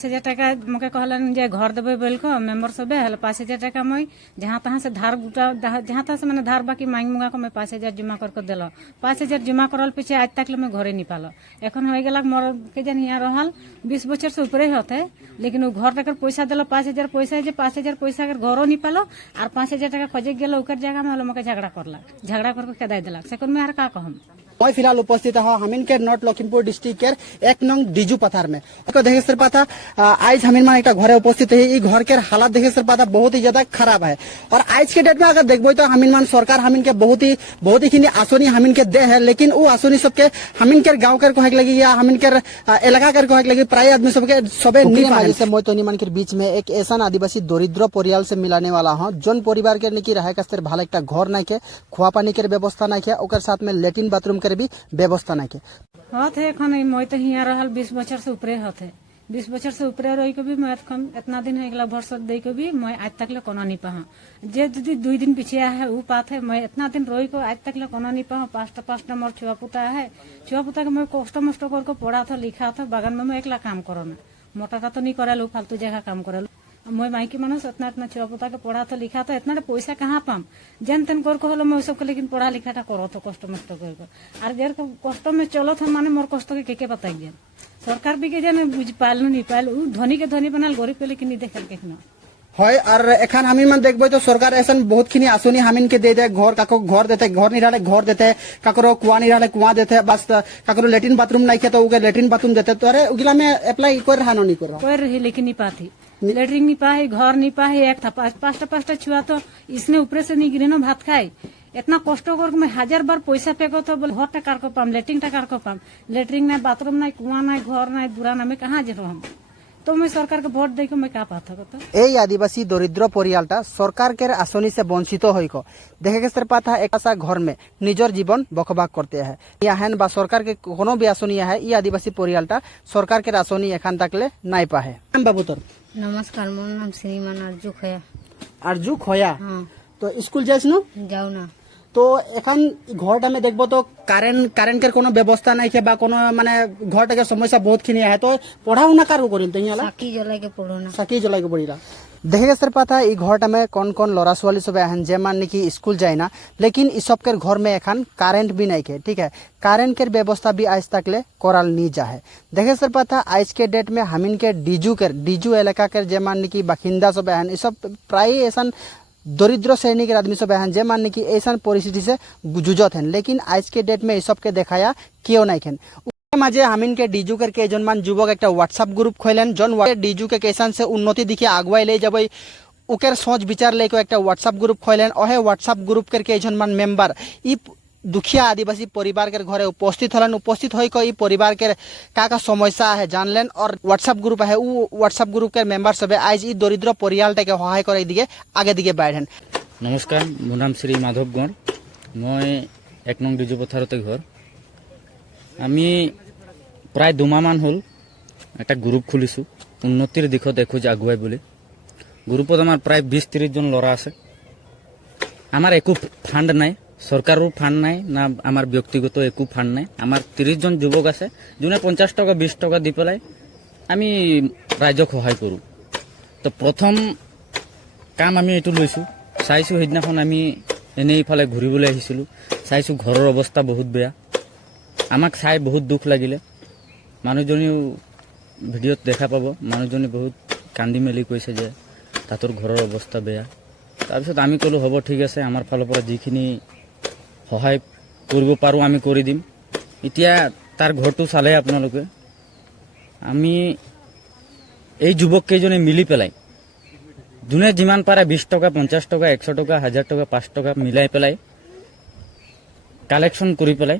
5,000 টাকা মোকে कहलन যে घर देवे बोल को मेंबर सबे हल 5,000 टाका मैं जहाँ तहाँ से धार गुटा जहाँ तहाँ से मैंने धार बाकी मांग मुंगा को मैं 5,000 जमा करके दिल 5,000 जमा करल पीछे आज तक मैं घरे नहीं पालो एखन हो गल मोर के जान यहाँ रहल 20 बछर से ऊपरे होते लेकिन वो घर तक पैसा दिल 5,000 पैसा 5,000 पैसा अगर घरों नहीं पालो और 5,000 टाका खोजे गल ओकर जगह में मोके झगड़ा करके कदाई दिलक सेकंड में यार का कहम मैं फिलहाल उपस्थित हाँ हमीन के नॉर्थ लखीमपुर डिस्ट्रिक्ट के 1 नंग डिजू पथार में देखे सर पाता आज हमीन मान एक घरे उपस्थित है घर के हालात देखे सर पाता बहुत ही ज्यादा खराब है और आज के डेट में अगर देखबो तो हमीन मान सरकार हमीन के बहुत ही आसनी हमीन के दे है लेकिन वो आसनी सबके हमीन के गाँव कर कहे लगी या हमीन के इलाका कर कहे लगी प्राय आदमी सबके सबे नहीं मैं तो मान के बीच में एक ऐसा आदिवासी दरिद्र परिवार से मिलाने वाला हूँ जोन परिवार के निकी रहे का भाला एक घर ना के खुआ पानी के व्यवस्था ना के और साथ में लेट्रिन बाथरूम के भी व्यवस्था ना के होते एखन मैं तो हियाँ रहल 20 बछर से ऊपरे होते 20 बछर से ऊपरे रही के भी मैं इतना दिन हो गया भरसत दे के भी मैं आज तक ले कोनो नहीं पहा जे दीदी 2 दिन पीछे है वो बात है मैं इतना दिन रही को आज तक ले कोनो नहीं पहा 5टा मोर छुआ पुता है छुआ पुता के मैं कष्ट मस्ट करके पढ़ा था लिखा था बागान में मैं एकला काम करो ना मोटा तो नहीं करे फालतू जगह काम करे मैं माइकी मानुस इतना छुआ पुता के पढ़ा तो लिखा था इतना पैसा कहाँ पाम जेन तेन कर हलो मैं सबके लेकिन पढ़ा लिखाटा करो तो कष्ट मस्ट कर और जेर कष्ट में चलो था माने मोर कष्ट के बताई जान सरकार भी के जाने बुझ पाल नहीं पाल धनी के धनी बनाल गरीब के लेकिन नहीं देखल के হয় আর এখন আমি মান দেখবো তো সরকার এসন বহুত খিনি আসনি হামিন के दे दे घर काको घर देते घर नहीं रहले घर देते काकरो कुआ नहीं रहले कुआ देते बस काकरो लेट्रिन बाथरूम नहीं के तो उगे लेट्रिन बाथरूम देते तो अरे उगला में अप्लाई कर रहा नहीं कर कोई रही लेकिन नहीं पाती लेट्रिन नहीं पाए घर नहीं पाए एक था 5टा छुआ तो इसने ऊपर से नहीं गिरे ना भात खाए इतना कष्ट कर मैं 1000 बार पैसा पे को तो बोले घर टाकार को पाम लेट्रिन टाकार को पाम लेट्रिन नहीं बाथरूम नहीं कुआ नहीं घर नहीं दूरा ना मैं कहाँ जे हम तो मैं सरकार को भोट देके मैं क्या पाता এই आदिवासी दरिद्र परियालटा सरकार के आसनी से वंचित होइको देखे के पाता है एक ऐसा घर में निजर जीवन बकबाक करते हैं यहाँ बा सरकार के कोनो भी आसनी है ये आदिवासी परियालटा सरकार के आसनी एखान तकले नाई पाहे बाबू तोर नमस्कार मोर नाम श्रीमान आरजू खोया तो स्कूल जाइस न जाओ ना तो एखान घरटा में देखबो तो कारेंट के कोनो व्यवस्था नहीं है बा कोनो माने घरटा के समस्या बहुत खिनी है तो पढ़ाओ ना कारो करिल तइयाला साकी जलाई के पढ़ो ना साकी जलाई के पढ़िला देखे सर पाता है घरटा में कौन कौन लड़ा छुआली सब आहन जे मान की स्कूल जाए ना लेकिन इस सब के घर में एखान कारेंट भी नहीं है ठीक है कारेंट के व्यवस्था भी आज तक ले कराल नहीं जा है देखे सर पाता आज के डेट में हमीन के डीजू इलाका के जे मान की बाखिंदा सब आहन इस सब प्राय ऐसा दरिद्र श्रेणी के आदमी सब हैं जे मान की ऐसा परिस्थिति से जूझत हैं लेकिन आज के डेट में ये सब के देखाया क्यों नहीं खेन माजे हमीन के डीजू कर के मान युवक एक व्हाट्सएप ग्रुप खोलें जन डीजू के कैसन से उन्नति दिखे आगुआई ले जब उकर सोच विचार लेके एक व्हाट्सएप ग्रुप खोलें और व्हाट्सएप ग्रुप करके मान मेम्बर इ दुखिया आदिवासी परिवार के घरे उपस्थित हलन उपस्थित होकर परिवार के का समस्या है जान लें और व्हाट्सएप ग्रुप है वो व्हाट्सएप ग्रुप के मेम्बर सब आज इ दरिद्र परियालटा के सहाय कर दिखे आगे दिखे बढ़ें नमस्कार मोर नाम श्री माधव गण मैं 1 नंग डिजू पथारते घर आमी प्राय 2 माह मान हल एक ग्रुप खुलिसु उन्नतिर दिखत देखोज आगुवाई बोले ग्रुपत आमार प्राय 20-30 जन लड़ा आछे आमार एकु फांड नाई सरकारों फांड नाई ना आमार व्यक्तिगत एकु फांड नाई आमार 30 जन युवक आछे जोने 50 टाका 20 टाका दी पेलाय आमी राइजक सहाय करूँ तो प्रथम काम आमी एटु लैसु चाइसु हेदिनाखन आमी एने इफाले घुरिबोले आहिसिलु चाइसु घरर अवस्था बहुत बेया आमाक चाइ बहुत दुख लागिले मानुहजनिও भिडिओत देखा पाब मानुहजनी बहुत कांदी मेली কৈছে जे तातर घरर अवस्था बेया তাৰপিছত আমি কলো হ'ব ঠিক আছে আমাৰ ফালৰ পৰা যিখিনি সহায় কৰিব পাৰো আমি কৰি দিম এতিয়া তাৰ ঘৰটো চালে আপোনালোকে আমি এই যুৱক কেইজনে মিলি পেলাই যোনে যিমান পাৰে 20 টাকা 50 টাকা 100 টাকা 1000 টাকা 5 টাকা মিলাই পেলাই কালেকশন কৰি পেলাই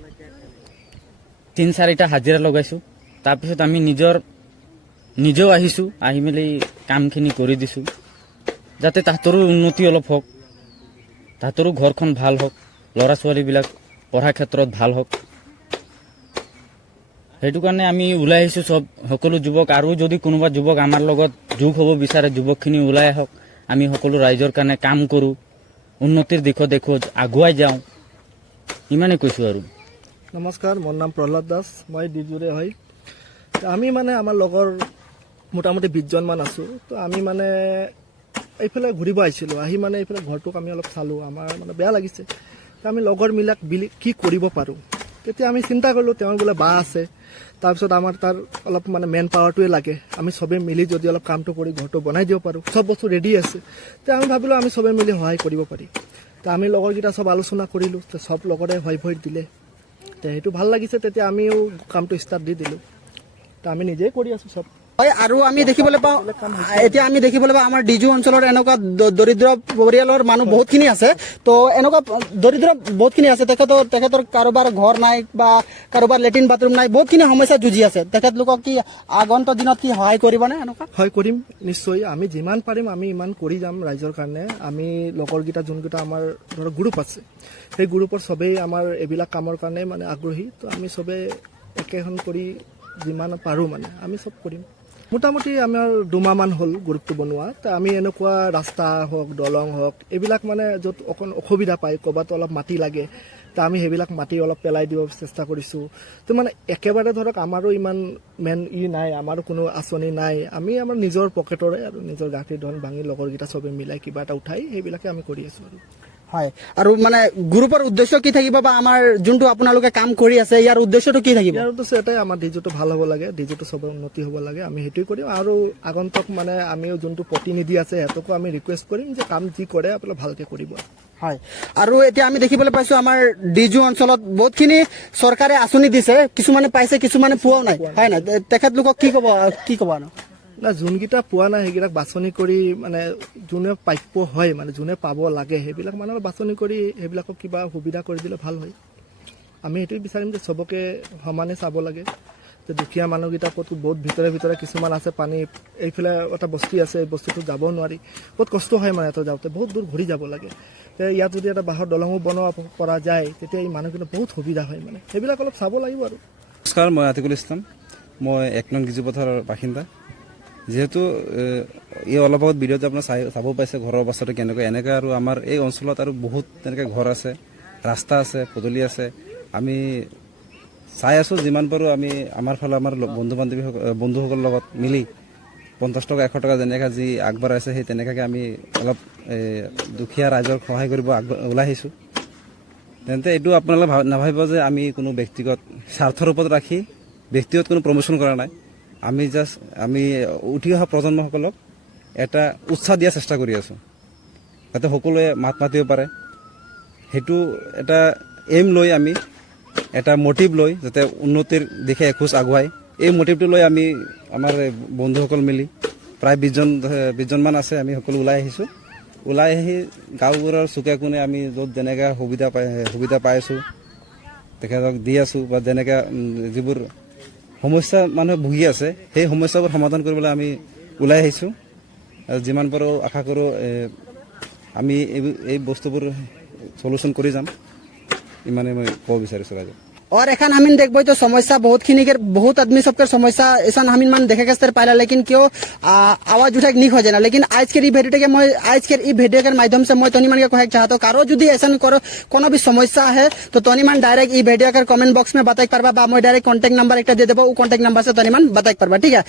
3-4টা হাজিৰা লগাইছো তাৰপিছত আমি নিজেও আহিছো আহি মেলি কামখিনি কৰি দিছো যাতে তাহাতৰো উন্নতি অলপ হোক তাহাতৰো ঘৰখন ভাল হোক লৰা ছোৱালীবিলাক পঢ়া ক্ষেত্ৰত ভাল হোক সেইটো কাৰণে আমি ওলাই আহিছো সব সকলো যুৱক আৰু যদি কোনোবা যুৱক আমাৰ লগত যোগ হ'ব বিচাৰে যুৱকখিনি ওলাই আহক আমি সকলো ৰাইজৰ কাৰণে কাম কৰো উন্নতিৰ দিশত দেখো আগুৱাই যাওঁ ইমানে কৈছো আৰু नमस्कार मोर नाम प्रहलाद दास मैं डिजुरे है आमी माने आमार लगोर মোটামুটি 20জন মান আছোঁ। তো আমি মানে এইফালে ঘূৰিব আহিছিলোঁ, আহি মানে এইফালে ঘৰটোক আমি অলপ চালোঁ, আমাৰ মানে বেয়া লাগিছে। তো আমি লগৰ মিলাক কি কৰিব পাৰোঁ, তেতিয়া আমি চিন্তা কৰিলোঁ তেওঁৰ বোলে বা আছে, তাৰপিছত আমাৰ তাৰ অলপ মানে মেন পাৱাৰটোৱে লাগে, আমি চবেই মিলি যদি অলপ কামটো কৰি ঘৰটো বনাই দিব পাৰোঁ, চব বস্তু ৰেডি আছে, তো আমি ভাবিলোঁ আমি চবেই মিলি সহায় কৰিব পাৰি। তো আমি লগৰকেইটা চব আলোচনা কৰিলোঁ, তো চব লগৰে ভয় দিলে, তো সেইটো ভাল লাগিছে। তেতিয়া আমিও কামটো ষ্টাৰ্ট দি দিলোঁ, তো আমি নিজেই কৰি আছোঁ চব। হয়, আৰু আমি দেখিবলৈ পাওঁ এতিয়া আমি দেখিবলৈ পাওঁ আমাৰ ডিজু অঞ্চলৰ এনেকুৱা দৰিদ্ৰ পৰিয়ালৰ মানুহ বহুতখিনি আছে। তো এনেকুৱা দৰিদ্ৰ বহুতখিনি আছে, তেখেতৰ কাৰোবাৰ ঘৰ নাই বা কাৰোবাৰ লেট্ৰিন বাথৰুম নাই, বহুতখিনি সমস্যা যুঁজি আছে। তেখেতলোকক কি আগন্তুক দিনত কি সহায় কৰিবনে? এনেকুৱা হয়, কৰিম নিশ্চয়। আমি যিমান পাৰিম আমি ইমান কৰি যাম ৰাইজৰ কাৰণে। আমি লগৰকেইটা যোনকেইটা আমাৰ ধৰক গ্ৰুপ আছে, সেই গ্ৰুপৰ চবেই আমাৰ এইবিলাক কামৰ কাৰণে মানে আগ্ৰহী। তো আমি চবেই একেখন কৰি যিমান পাৰোঁ মানে আমি চব কৰিম। মোটামুটি আমাৰ 2 মাহমান হ'ল গ্ৰুপটো বনোৱা। তো আমি এনেকুৱা ৰাস্তা হওক, দলং হওক, এইবিলাক মানে য'ত অকণ অসুবিধা পায়, ক'ৰবাত অলপ মাটি লাগে, তো আমি সেইবিলাক মাটি অলপ পেলাই দিব চেষ্টা কৰিছোঁ। তো মানে একেবাৰে ধৰক আমাৰো ইমান নাই, আমাৰো কোনো আঁচনি নাই, আমি আমাৰ নিজৰ পকেটৰে আৰু নিজৰ গাঁঠিৰ ধন ভাঙি লগৰকেইটা চবে মিলাই কিবা এটা উঠাই সেইবিলাকে আমি কৰি আছোঁ আৰু। হয়, আৰু মানে গ্ৰুপৰ উদ্দেশ্য কি থাকিব বা আমাৰ যোনটো আপোনালোকে কাম কৰি আছে ইয়াৰ উদ্দেশ্যটো কি থাকিব? ইয়াৰ উদ্দেশ্য এটাই, আমাৰ ডিজুটো ভাল হ'ব লাগে, ডিজুটো চবৰ উন্নতি হ'ব লাগে, আমি সেইটোৱে কৰিম। আৰু আগন্তুক মানে আমিও যোনটো প্ৰতিনিধি আছে সিহঁতকো আমি ৰিকুৱেষ্ট কৰিম যে কাম যি কৰে আপোনালোকে ভালকে কৰিব। হয়, আৰু এতিয়া আমি দেখিবলৈ পাইছো আমাৰ ডিজু অঞ্চলত বহুতখিনি চৰকাৰে আঁচনি দিছে, কিছুমানে পাইছে কিছুমানে পোৱাও নাই, হয় না? তেখেতলোকক কি ক'ব না, যোনকেইটা পোৱা নাই সেইকেইটাক বাছনি কৰি মানে যোনে প্ৰাপ্য হয়, মানে যোনে পাব লাগে সেইবিলাক মানে বাছনি কৰি সেইবিলাকক কিবা সুবিধা কৰি দিলে ভাল হয়। আমি সেইটোৱে বিচাৰিম যে চবকে সমানে চাব লাগে। তো দুখীয়া মানুহকেইটা ক'ত বহুত ভিতৰে কিছুমান আছে, পানী এইফালে এটা বস্তি আছে, এই বস্তুটো যাব নোৱাৰি, বহুত কষ্ট হয় মানে এটা যাওঁতে, বহুত দূৰ ঘূৰি যাব লাগে। ইয়াত যদি এটা বাঁহৰ দলঙো বনোৱা পৰা যায় তেতিয়া এই মানুহকেইটা বহুত সুবিধা হয়, মানে সেইবিলাক অলপ চাব লাগিব আৰু। নমস্কাৰ, মই আতিকুল ইছলাম, মই 1 নং ডিজু পথাৰৰ বাসিন্দা। যিহেতু এই অলপ আগত ভিডিঅ'টো আপোনাৰ চাব পাইছে ঘৰৰ অৱস্থাটো কেনেকৈ, এনেকৈ আৰু আমাৰ এই অঞ্চলত আৰু বহুত তেনেকৈ ঘৰ আছে, ৰাস্তা আছে, পদূলি আছে। আমি চাই আছোঁ যিমান পাৰোঁ আমি আমাৰ ফালে আমাৰ বন্ধুসকলৰ লগত মিলি 50 টকা 100 টকা যেনেকৈ যি আগবঢ়াইছে সেই তেনেকৈ আমি অলপ দুখীয়া ৰাইজক সহায় কৰিব ওলাই আহিছোঁ। তেন্তে এইটো আপোনালোকে নাভাবিব যে আমি কোনো ব্যক্তিগত স্বাৰ্থৰ ওপৰত ৰাখি ব্যক্তিগত কোনো প্ৰমোশ্যন কৰা নাই। আমি উঠি অহা প্ৰজন্মসকলক এটা উৎসাহ দিয়াৰ চেষ্টা কৰি আছোঁ, যাতে সকলোৱে মাত মাতিব পাৰে। সেইটো এটা এইম লৈ, আমি এটা মটিভ লৈ যাতে উন্নতিৰ দিশে এখোজ আগুৱাই, এই মটিভটো লৈ আমি আমাৰ বন্ধুসকল মিলি প্ৰায় 20জনমান আছে, আমি সকলো ওলাই আহিছোঁ। ওলাই আহি গাঁওবোৰৰ চুকে কোণে আমি য'ত যেনেকৈ সুবিধা পাই আছোঁ তেখেতক দি আছোঁ, বা যেনেকৈ যিবোৰ সমস্যা মানুহে ভুগি আছে সেই সমস্যাবোৰ সমাধান কৰিবলৈ আমি ওলাই আহিছোঁ। আৰু যিমান পাৰোঁ আশা কৰোঁ আমি এই বস্তুবোৰ সলিউশন কৰি যাম, ইমানে মই ক'ব বিচাৰিছোঁ ৰাইজক। और एखान हमीन देखबो तो समस्या बहुत आदमी सबके समस्या ऐसा हमीन मान देखे के पाला, लेकिन क्यों आवाज उठा नहीं हो जाना। लेकिन आज के वीडियो के माध्यम से मैं तनी मान के कहे चाहता हूँ, कारो यदि ऐसा करो कोनो भी समस्या है तो तनी मान डायरेक्ट वीडियो के कमेंट बॉक्स में बताई पारबा, मैं डायरेक्ट कॉन्टेक्ट नंबर एक दे देबो, कॉन्टेक्ट नंबर से तनी मान बताई पारबा, ठीक है।